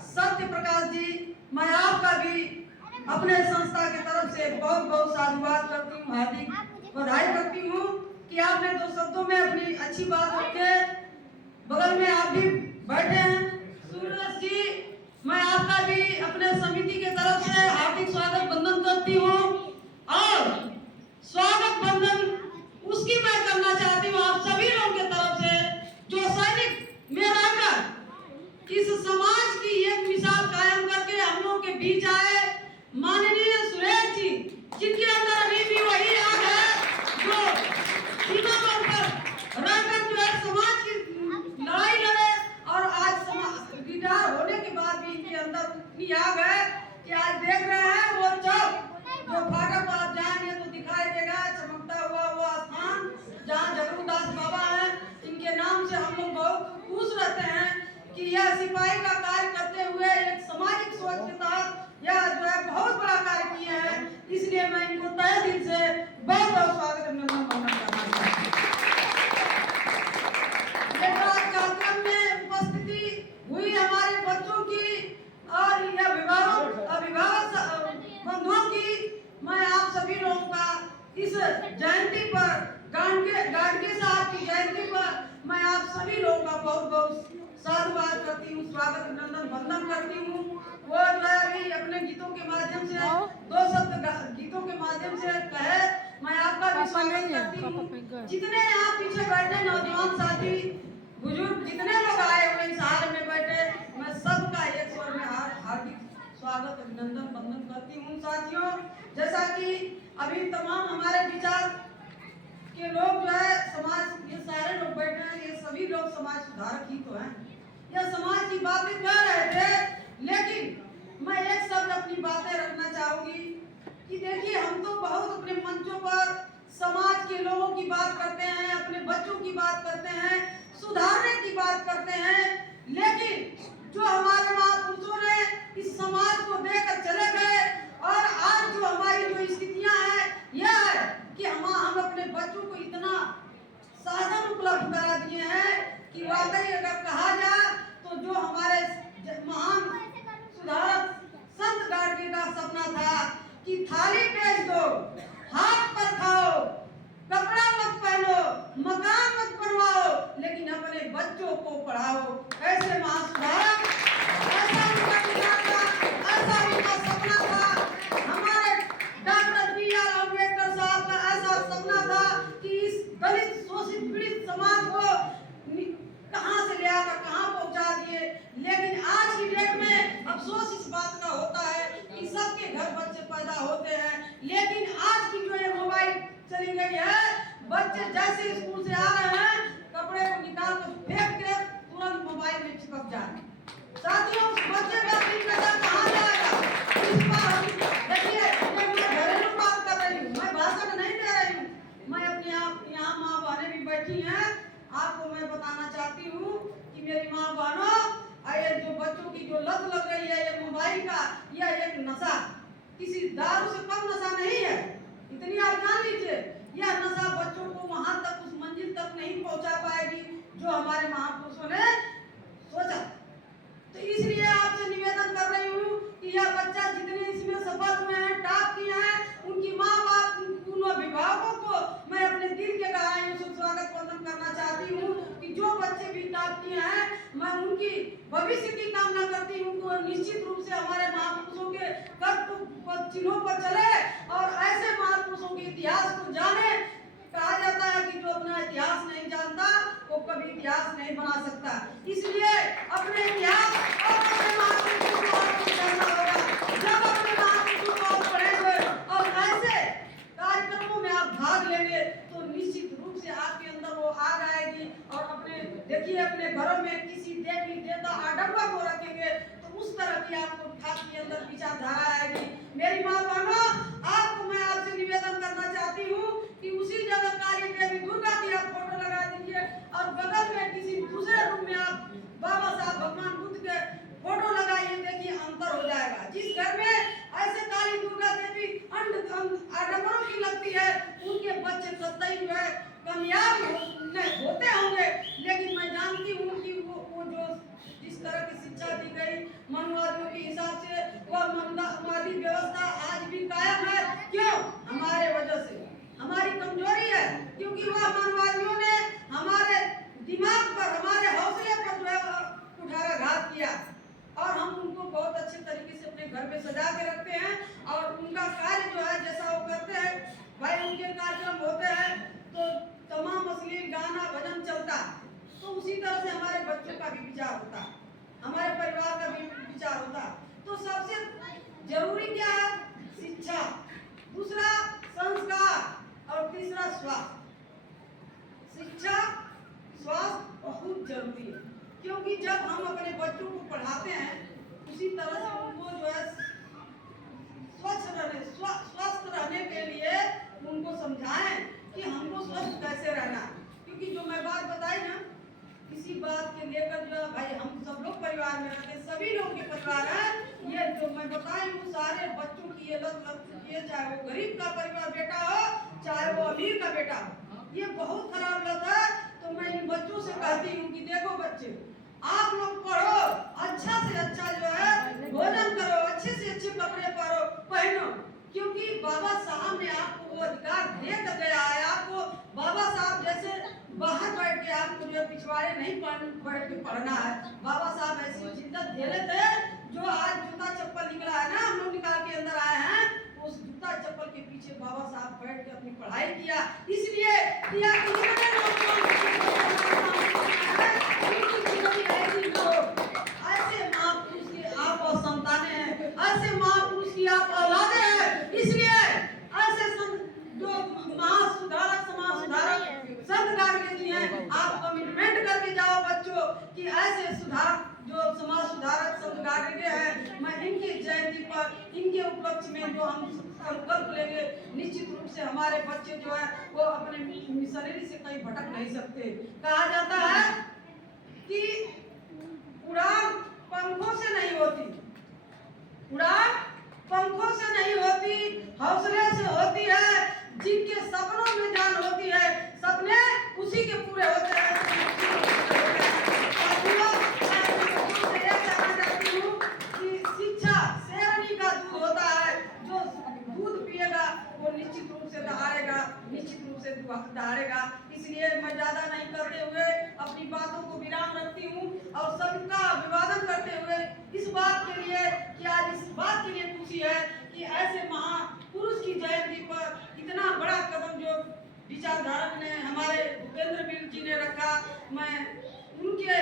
सत्य प्रकाश जी, मैं आपका भी अपने संस्था की तरफ से बहुत बहुत साधुवाद करती हूँ, हार्दिक बधाई करती हूँ कि आपने 2 शब्दों में अपनी अच्छी बात रखे। बगल में आप भी बैठे हैं सूरज जी, मैं आपका भी अपने समिति की तरफ से हार्दिक स्वागत वंदन करती हूँ। और स्वागत वंदन उसकी मैं करना चाहती हूँ आप सभी लोगों की तरफ से जो सैनिक में रहकर इस समाज की एक मिसाल कायम करके हम लोगों के बीच आए, माननीय सुरेश जी, जिनके अंदर अभी भी वही आग है जो सीमा पर रहकर जो है समाज की लड़ाई लड़े। और आज रिटायर होने के बाद भी इनके अंदर इतनी आग है कि आज देख रहे हैं वो जब जो फाटक पर जाएंगे तो दिखाई देगा चमकता हुआ वो स्थान जहाँ जगरूदास बाबा हैं। इनके नाम से हम लोग बहुत खुश रहते हैं कि यह सिपाही का कार्य करते हुए एक सामाजिक सोच के तहत यह जो है बहुत बड़ा कार्य किए हैं। इसलिए मैं इनको तहे दिल से बहुत बहुत स्वागत अभिनंदन करना चाहता हूँ। कार्यक्रम में उपस्थिति हुई हमारे बच्चों की और यह अभिभावक बंधुओं की, मैं आप सभी लोगों का इस जयंती पर गाड़गे साहब की जयंती पर मैं आप सभी लोगों का बहुत बहुत साधुवाद करती हूँ, स्वागत अभिनंदन वंदन करती हूँ। वो जो है अभी अपने गीतों के माध्यम से 2 शब्द गीतों के माध्यम से कहे, मैं आपका भी स्वागत करती हूँ। जितने यहाँ पीछे बैठे नौजवान साथी बुजुर्ग जितने लोग आए हुए इस हाल में बैठे, मैं सबका एक स्वर में हार्दिक स्वागत अभिनंदन वंदन करती हूँ। साथियों, जैसा कि अभी तमाम हमारे विचार के लोग जो है समाज, ये सारे लोग बैठे हैं, ये सभी लोग समाज सुधारक ही तो हैं। यह समाज की बातें कर रहे थे, लेकिन मैं एक शब्द अपनी बातें रखना चाहूंगी कि देखिए हम तो बहुत अपने मंचों पर समाज के लोगों की बात करते हैं, अपने बच्चों की बात करते हैं, सुधारने की बात करते हैं, लेकिन जो हमारे महापुरुषों ने इस समाज को देकर चले गए और आज जो हमारी जो स्थितियां हैं यह है कि हम अपने बच्चों को इतना साधन उपलब्ध करा दिए हैं कि वाकई अगर कहा जाए तो जो हमारे महान सुधारक संत गाडगे का सपना था कि थाली बेच दो, हाथ पर खाओ, कपड़ा मत पहनो, मकान मत बनवाओ, लेकिन अपने बच्चों को पढ़ाओ। ऐसे महासुधारक, ऐसा उनका विचार था, ऐसा उनका सपना था। हमारे डॉक्टर B.R. अम्बेडकर साहब का ऐसा सपना था कि इस दलित शोषित पीड़ित समाज को कहां से ले आकर कहां पहुंचा दिए। लेकिन आज की डेट में अफसोस इस बात का होता है कि सबके घर बच्चे पैदा होते हैं, लेकिन आज की जो ये मोबाइल चली गई है, बच्चे जैसे स्कूल से आ रहे हैं कपड़े को निकाल कर फेंक के तुरंत मोबाइल में चिपक जा रहे हैं। साथियों, उस बच्चे का 3 पैसा कहां जाएगा? इस पर देखिए, मैं घरेलू बात कर रही हूँ, मैं भाषण नहीं दे रही हूँ, मैं अपने आप यहाँ माँ बहनें भी बैठी हैं, आपको मैं बताना चाहती हूँ कि मेरी माँ बहनों, ये जो बच्चों की जो लत लग रही है ये मोबाइल का, यह एक नशा, किसी दारू से कम नशा नहीं है। इतनी आप जान लीजिए, यह नशा बच्चों को वहां तक, उस मंजिल तक नहीं पहुंचा पाएगी जो हमारे महापुरुषों ने सोचा। तो इसलिए आपसे निवेदन कर रही हूँ कि यह बच्चा जितने इसमें सफल हुए हैं, टॉप किए हैं, उनकी माँ बाप, उन अभिभावकों को मैं अपने दिल के गहराइयों से स्वागत वंदन करना चाहती हूँ कि जो बच्चे भी टॉप किए हैं, मैं उनकी भविष्य की कामना करती हूँ कि निश्चित रूप से हमारे महापुरुषों के कद चिन्हों पर चले और ऐसे महापुरुषों के इतिहास को जाने। कहा जाता है कि जो अपना इतिहास नहीं जानता वो कभी इतिहास नहीं बना सकता। इसलिए अपने इतिहास और अपने महापुरुषों को आपको जानना होगा। जब अपने महापुरुषों को आप पढ़ेंगे और ऐसे कार्यक्रमों में आप भाग लेंगे तो निश्चित रूप से आपके अंदर वो आग आएगी। और अपने देखिए, अपने घरों में किसी देवी देवता आडम्बर को रखेंगे तो उस तरह की आपको आपके अंदर विचारधारा आएगी। मेरी माँ बहनों, आपको मैं आपसे निवेदन करना चाहती हूँ कि उसी जगह काली देवी दुर्गा की आप फोटो लगा दीजिए और बगल में किसी दूसरे रूम में आप बाबा साहब भगवान बुद्ध के फोटो लगाइए। देखिए अंतर हो जाएगा। जिस घर में ऐसे काली दुर्गा देवी आडम्बरों की लगती है, उनके बच्चे कतई जो है कामयाब होते होंगे। लेकिन मैं जानती हूँ कि वो जो जिस तरह की शिक्षा दी गई, मनु विचार होता, हमारे परिवार का भी विचार होता। तो सबसे जरूरी क्या है? शिक्षा, दूसरा संस्कार और तीसरा स्वास्थ्य। शिक्षा, स्वास्थ्य बहुत जरूरी है, क्योंकि जब हम अपने बच्चों को पढ़ाते हैं उसी तरह से उनको जो है स्वस्थ रहने के लिए उनको समझाएं कि हमको स्वस्थ कैसे रहना। क्योंकि जो मैं बात बताई ना, किसी बात के लेकर जो है भाई हम सब लोग परिवार में रहते हैं, सभी लोग के परिवार है। ये जो मैं बताई हूँ सारे बच्चों की ये लत लग चुकी है, चाहे वो गरीब का परिवार बेटा हो चाहे वो अमीर का बेटा हो, ये बहुत खराब लत है। तो मैं इन बच्चों से कहती हूँ कि देखो बच्चे, आप लोग पढ़ो, अच्छा से अच्छा जो है भोजन करो, अच्छे से अच्छे कपड़े पहनो, क्योंकि बाबा साहब ने आपको वो अधिकार दे कर गया है। आपको बाबा साहब जैसे बाहर बैठ के आपको जो पिछवाड़े नहीं बैठ के पढ़ना है। बाबा साहब ऐसी जिद्दत दे रहे थे, जो आज जूता चप्पल निकला है ना, हम लोग निकाल के अंदर आए हैं, उस जूता चप्पल के पीछे बाबा साहब बैठ के अपनी पढ़ाई किया। इसलिए किया कि ऐसे महापुरुष की आप संतानें हैं, ऐसे महापुरुष की आप औलादे हैं। इसलिए ऐसे जो महासुधारक समाज सुधारक संत गाड़गे जी हैं, आप कमिटमेंट करके जाओ बच्चों कि ऐसे सुधार जो समाज सुधारक संत गाड़गे हैं, मैं इनकी जयंती पर इनके उपलक्ष्य में जो हम संकल्प लेंगे, निश्चित रूप से हमारे बच्चे जो है वो अपने मिशनरी से कहीं भटक नहीं सकते। कहा जाता है कि उड़ान पंखों से नहीं होती, उड़ान पंखों से नहीं होती, हौसले से होती है। जिनके सपनों में जान होती है, सपने उसी के पूरे होते हैं। शिक्षा शेरनी का दूध होता है, जो दूध पिएगा वो निश्चित रूप से दहाड़ेगा, निश्चित रूप से दहाड़ेगा। इसलिए मैं ज्यादा नहीं करते हुए अपनी बातों को विराम रखती हूँ और सबका अभिवादन करते हुए इस बात के लिए कि आज इस बात के लिए खुशी है कि ऐसे महापुरुष की जयंती पर इतना बड़ा कदम जो विचारधारक ने हमारे भूपेंद्र बिल जी ने रखा, मैं उनके